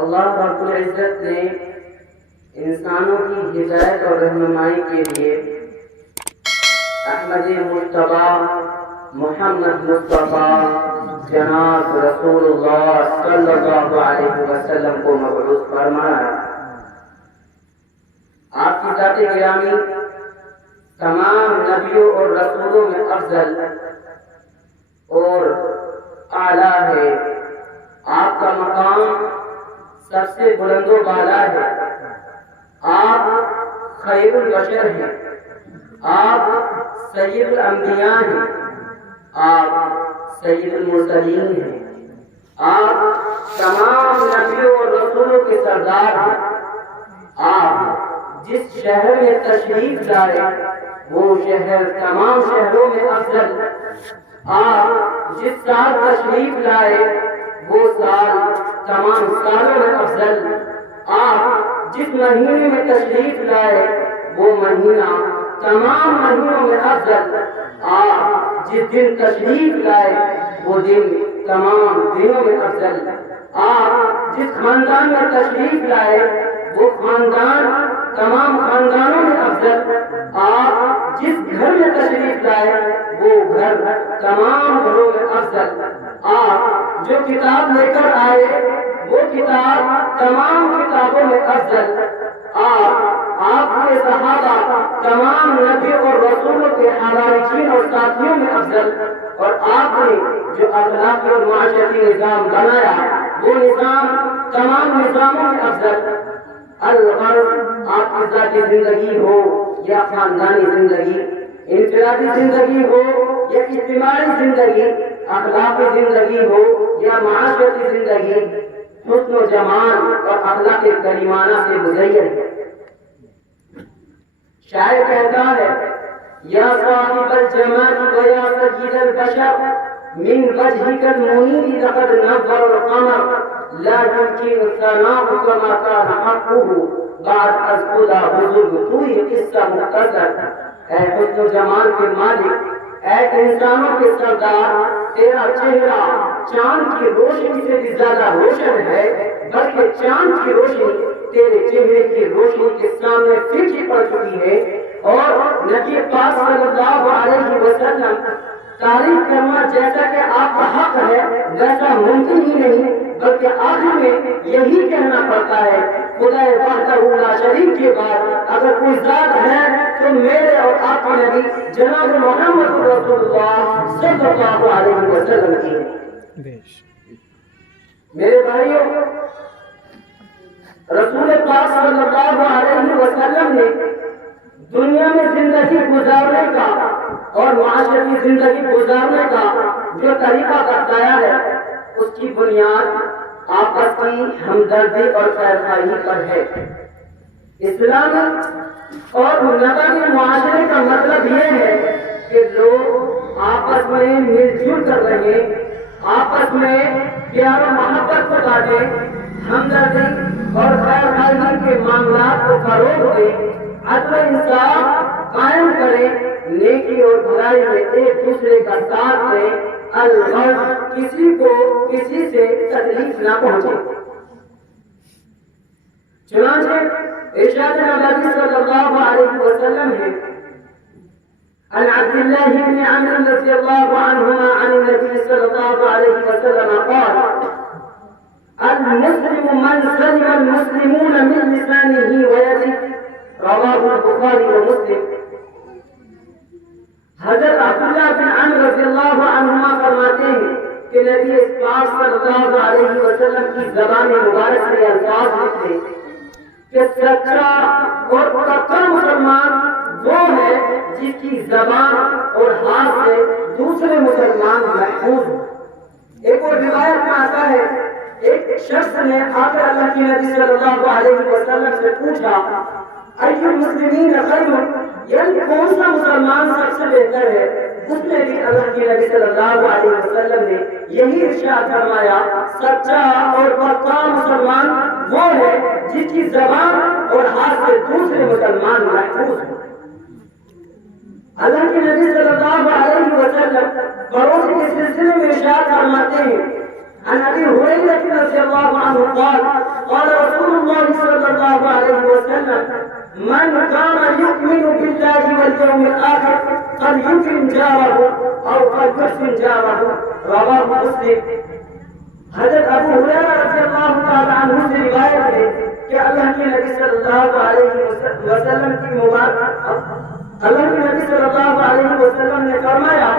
اللہ رب العزت نے انسانوں کی ہدایت اور رہنمائی کے لیے احمد مجتبی محمد مصطفیٰ جناب رسول اللہ صلی اللہ علیہ وسلم کو مبعوث فرمایا۔ آپ کی ذات گرامی تمام نبیوں اور رسولوں میں افضل اور اعلیٰ ہے۔ آپ کا مقام سب سے بلند و بالا ہے۔ آپ خیر البشر ہیں، آپ سید الانبیاء ہیں، آپ سید المرسلین ہیں، آپ تمام نبیوں اور رسولوں کے سردار ہیں۔ آپ جس شہر میں تشریف لائے وہ شہر تمام شہروں میں افضل۔ آپ جس سال تشریف لائے وہ سال تمام سالوں میں افضل۔ آپ جس مہینے میں تشریف لائے وہ مہینہ تمام مہینوں میں افضل۔ آپ جس دن تشریف لائے وہ دن تمام دنوں میں افضل۔ آپ جس خاندان میں تشریف لائے وہ خاندان تمام خاندانوں میں افضل۔ آپ جس گھر میں تشریف لائے وہ گھر تمام گھروں میں افضل۔ آپ جو کتاب لے کر آئے وہ کتاب تمام کتابوں میں افضل۔ آپ کے صحابہ تمام نبی اور رسولوں کے حوارین اور ساتھیوں میں افضل۔ اور آپ نے جو اخلاقی اور معاشرتی نظام بنایا وہ نظام تمام نظاموں میں افضل۔ الغرض آپ کی ذاتی زندگی ہو یا خاندانی زندگی، انفرادی زندگی ہو یا اجتماعی زندگی، اخلاقی زندگی ہو یا معاشرتی زندگی، حسن و جمال اور اخلاق کریمانہ سے مزین ہے۔ شاعر کہتا ہے یا صاحب الجمال و یا سید البشر من وجهك المنیر لقد نور القمر لا يمكن الثناء كما كان حقه بعد از خدا بزرگ توی قصہ مختصر۔ اے حسن و جمال کے مالک، اے انسانوں کے سردار، تیرا چہرہ چاند کی روشنی سے بھی زیادہ روشن ہے، بلکہ چاند کی روشنی تیرے چہرے کی روشنی کے سامنے پھیکی پڑ چکی ہے۔ اور نبی پاک صلی اللہ علیہ وسلم تعریف کرنا جیسا کہ آپ کا حق ہے ویسا ممکن ہی نہیں، بلکہ آخر میں یہی کہنا پڑتا ہے خدا وحدہ لا شریک کے بعد اگر کوئی ذات ہے تو میرے اور آپ کے نبی جناب محمد رسول اللہ صلی اللہ علیہ وسلم کی ہے۔ میرے بھائیوں، رسول پاک صلی اللہ علیہ وسلم نے دنیا میں زندگی گزارنے کا اور معاشرتی زندگی گزارنے کا جو طریقہ بتایا ہے اس کی بنیاد آپس کی ہمدردی اور خیرخواہی پر ہے۔ اسلام اور مدنی معاشرے کا مطلب یہ ہے کہ لوگ آپس میں مل جل کر رہیں، آپس میں پیار و محبت کو بانٹیں، ہمدردی اور خیرخواہی کے معاملات کو فروغ دیں، عدل و انصاف قائم کریں، نیکی اور برائی میں ایک دوسرے کا ساتھ دیں، الغرض کسی کو کسی سے تکلیف نہ پہنچے۔ چنانچہ ارشاد نبوی صلی اللہ علیہ وسلم ہے عن عبد الله بن عمرو رضي الله عنهما عن النبي صلى الله عليه وسلم قال المسلم من سلم المسلمون من لسانه ويده رواه البخاري ومسلم۔ حضرت عبداللہ بن عمرو رضی اللہ عنہما فرماتے ہیں کہ نبی پاک صلی اللہ علیہ وسلم کی زبان مبارک سے الفاظ نکلے کہ سچا اور پکا مسلمان وہ ہے جس کی زبان اور ہاتھ سے دوسرے مسلمان محفوظ ہو۔ ایک اور روایت میں آتا ہے ایک شخص نے آ کر اللہ کے نبی صلی اللہ علیہ وسلم سے پوچھا ایّ المسلمین خیر، یعنی کون سا مسلمان سب سے بہتر ہے؟ اس نے بھی اللہ کے نبی صلی اللہ علیہ وسلم نے یہی ارشاد فرمایا سچا اور پکا مسلمان وہ ہے جس کی زبان اور ہاتھ سے دوسرے مسلمان محفوظ ہو۔ اللہ کے نبی صلی اللہ علیہ وسلم پڑوسی کے سلسلے میں ارشاد فرماتے ہیں عن ابي هريره رضي الله عنه قال قال رسول الله صلى الله عليه وسلم من كان يؤمن بالله واليوم الاخر فليكرم جاره او فليحسن جاره رواه مسلم. حضرت ابو ہریرہ رضی اللہ تعالی عنہ سے روایت ہے کہ اللہ کے نبی صلی اللہ علیہ وسلم کی مبارک اللہ کے نبی صلی اللہ علیہ وسلم نے فرمایا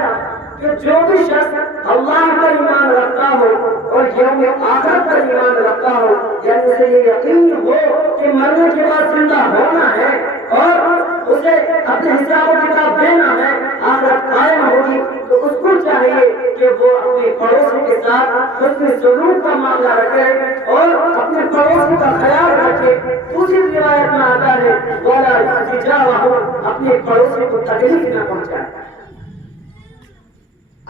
کہ جو بھی شخص اللہ پر ایمان رکھتا ہو اور یوم آخرت پر ایمان رکھتا ہو، یعنی اسے یہ یقین ہو کہ مرنے کے بعد زندہ ہونا ہے اور اسے اپنے حساب و کتاب دینا ہے، آخرت قائم ہوگی، تو اس کو چاہیے کہ وہ اپنے پڑوسی کے ساتھ حسن سلوک کا معاملہ رکھے اور اپنے پڑوسی کا خیال رکھے. دوسری روایت میں آتا ہے وَلَا يَحْجِجَاهُ، اپنے پڑوسی کو تکلیف نہ پہنچائے.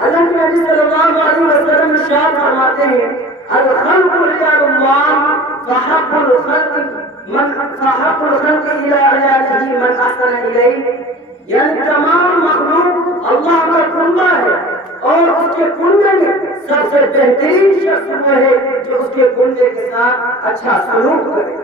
اللہ کے نبی صلی اللہ علیہ وسلم ارشاد فرماتے ہیں الخلق رجال اللہ فحق الخلق الى عیاله من احسن الیہ، یعنی تمام مخلوق اللہ کا کنبہ ہے اور اس کے کنبے میں سب سے بہترین شخص وہ ہے جو اس کے کنبے کے ساتھ اچھا سلوک کرے.